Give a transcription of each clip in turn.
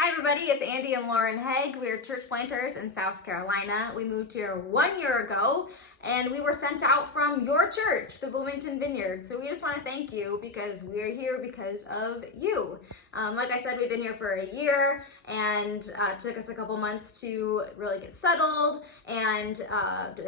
Hi everybody, it's Andy and Lauren Haig. We're church planters in South Carolina. We moved here 1 year ago and we were sent out from your church, the Bloomington Vineyard. So we just want to thank you because we're here because of you. Like I said, we've been here for a year and it took us a couple months to really get settled and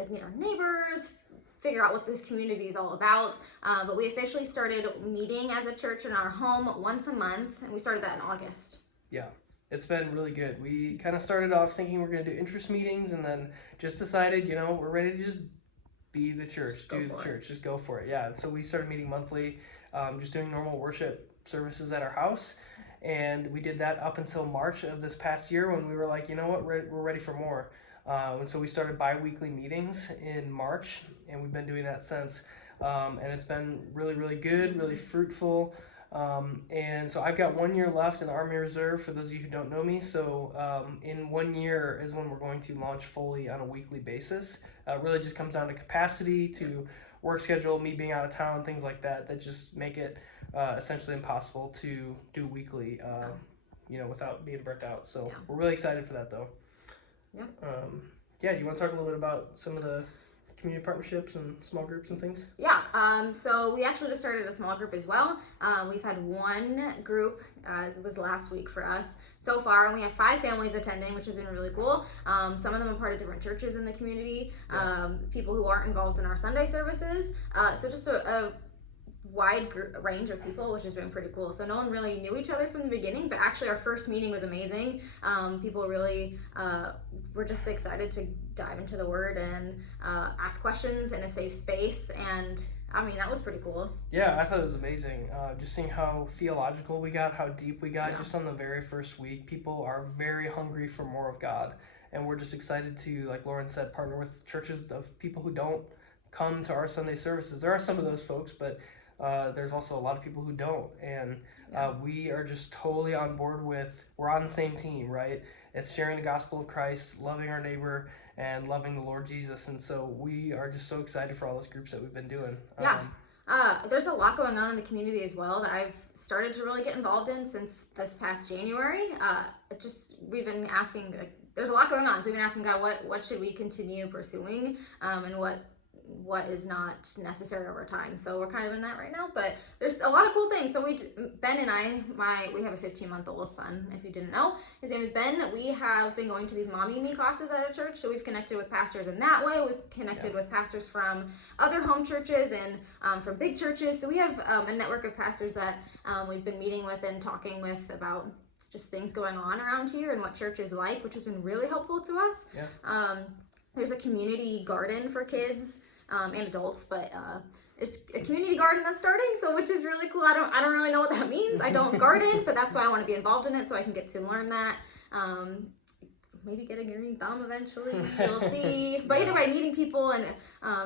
meet our neighbors, figure out what this community is all about. But we officially started meeting as a church in our home once a month, and we started that in August. Yeah, it's been really good. We kind of started off thinking we're going to do interest meetings and then just decided, we're ready to just be the church, just go for it. Yeah, and so we started meeting monthly, just doing normal worship services at our house. And we did that up until March of this past year when we were like, you know what, we're ready for more. And so we started bi-weekly meetings in March, and we've been doing that since. And it's been really, really good, really fruitful. And so I've got 1 year left in the Army Reserve for those of you who don't know me. So in 1 year is when we're going to launch fully on a weekly basis. It really just comes down to capacity, to work schedule, me being out of town, things like that, that just make it essentially impossible to do weekly, without being burnt out. So we're really excited for that though. Yeah. Do you want to talk a little bit about some of the community partnerships and small groups and things? Yeah, so we actually just started a small group as well. We've had one group, it was last week for us so far, and we have 5 families attending, which has been really cool. Some of them are part of different churches in the community, people who aren't involved in our Sunday services. So just a wide range of people, which has been pretty cool. So no one really knew each other from the beginning, but actually our first meeting was amazing. People really were just excited to dive into the Word and ask questions in a safe space, and I mean, that was pretty cool. Yeah, I thought it was amazing. Just seeing how theological we got, how deep we got just on the very first week. People are very hungry for more of God, and we're just excited to, like Lauren said, partner with churches of people who don't come to our Sunday services. There are some of those folks, but there's also a lot of people who don't, and we are just totally on board with, we're on the same team, right? It's sharing the gospel of Christ, loving our neighbor, and loving the Lord Jesus, and so we are just so excited for all those groups that we've been doing. There's a lot going on in the community as well that I've started to really get involved in since this past January. We've been asking, there's a lot going on, so we've been asking God, what should we continue pursuing, and what is not necessary over time. So we're kind of in that right now, but there's a lot of cool things. So Ben and I, we have a 15-month-old son, if you didn't know. His name is Ben. We have been going to these Mommy and Me classes at a church, so we've connected with pastors in that way. We've connected with pastors from other home churches and from big churches. So we have a network of pastors that we've been meeting with and talking with about just things going on around here and what church is like, which has been really helpful to us. There's a community garden for kids and adults, but it's a community garden that's starting, so which is really cool. I don't really know what that means. I don't garden, but that's why I want to be involved in it, so I can get to learn that. Maybe get a green thumb eventually. We'll see. But either way, meeting people and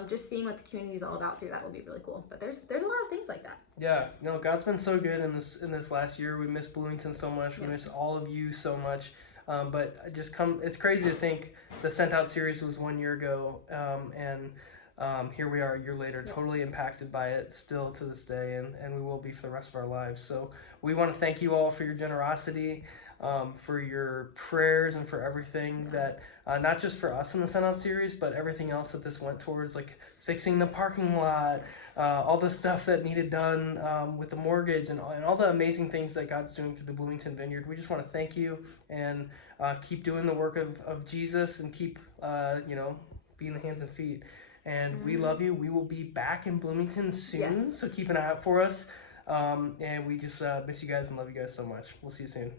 just seeing what the community is all about through that will be really cool. But there's a lot of things like that. Yeah, no, God's been so good in this last year. We miss Bloomington so much. We miss all of you so much. But it's crazy to think the Sent Out series was 1 year ago, and here we are a year later, totally impacted by it still to this day, and we will be for the rest of our lives. So we want to thank you all for your generosity, for your prayers, and for everything that, not just for us in the Sent Out series, but everything else that this went towards, like fixing the parking lot, all the stuff that needed done with the mortgage, and all the amazing things that God's doing through the Bloomington Vineyard. We just want to thank you and keep doing the work of Jesus, and keep being the hands and feet. And we love you. We will be back in Bloomington soon, so keep an eye out for us. And we just miss you guys and love you guys so much. We'll see you soon.